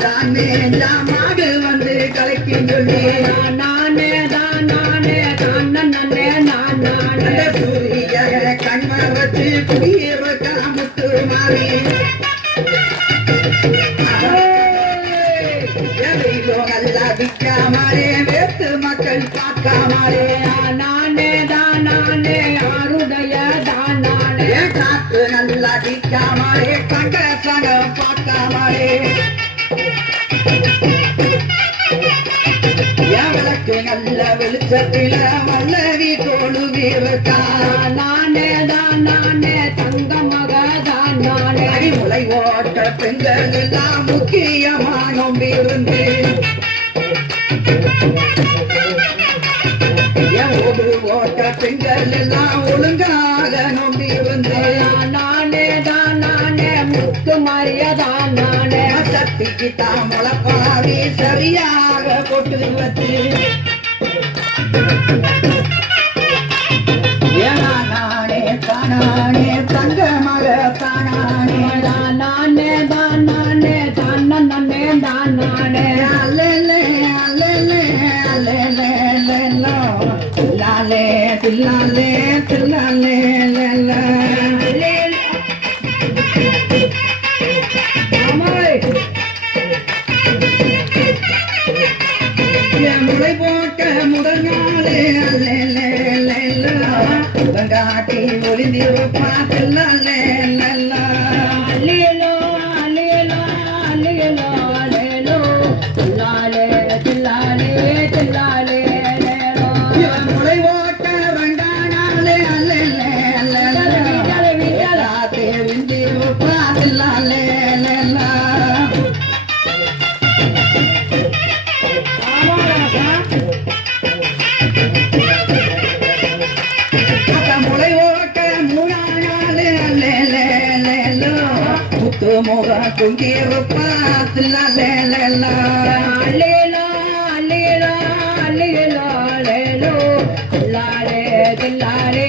தானே ஜாமாக வந்து கலைக்கும் சொல்லி நானே தான் நானே தான் நன்னே. நான் நானே சூரிய கண்ம வச்சு குடிய முத்து மாறி எவையோ நல்லா விற்காமலே வேத்து மக்கள் பார்க்காமலே. நானே தான் நானே யாருடைய தான் நானே காத்து நல்லா கண்ட பார்க்காமலே என் நல்ல வெளிச்சத்தில வல்லவி வீரத்தான் நானே தான் நானே தங்க மக தான் நானே. அடிமுலை ஓட்ட பெண்கள் எல்லாம் முக்கியமான இருந்து ஓட்ட பெண்கள் எல்லாம் ஒழுங்காக நம்பி இருந்தேன் நான் முத்து மரியதான் நானே. சக்திக்கு தான் முளப்பாவி சரியாக போட்டு வச்சு ஏனா நானே தானானே தங்க மக தானானே. நானே தான் நானே தான் நன்னே தான் நானே தில்லாலே தில்லாலே. என் முளை போட்ட முதல்நாளே அல்லலே லல்லா உதங்காட்டி ஒளிந்திருப்பா தில்லாலே லல்லா அல்லேலோ ಮೊಗ ಕುಂದಿರಪ್ಪ ಲೇಲ ಲೇಲ ಲೇಲ ಲೇಲ ಲೇಲೋ ಲಾಳೆ ಲಾಳೆ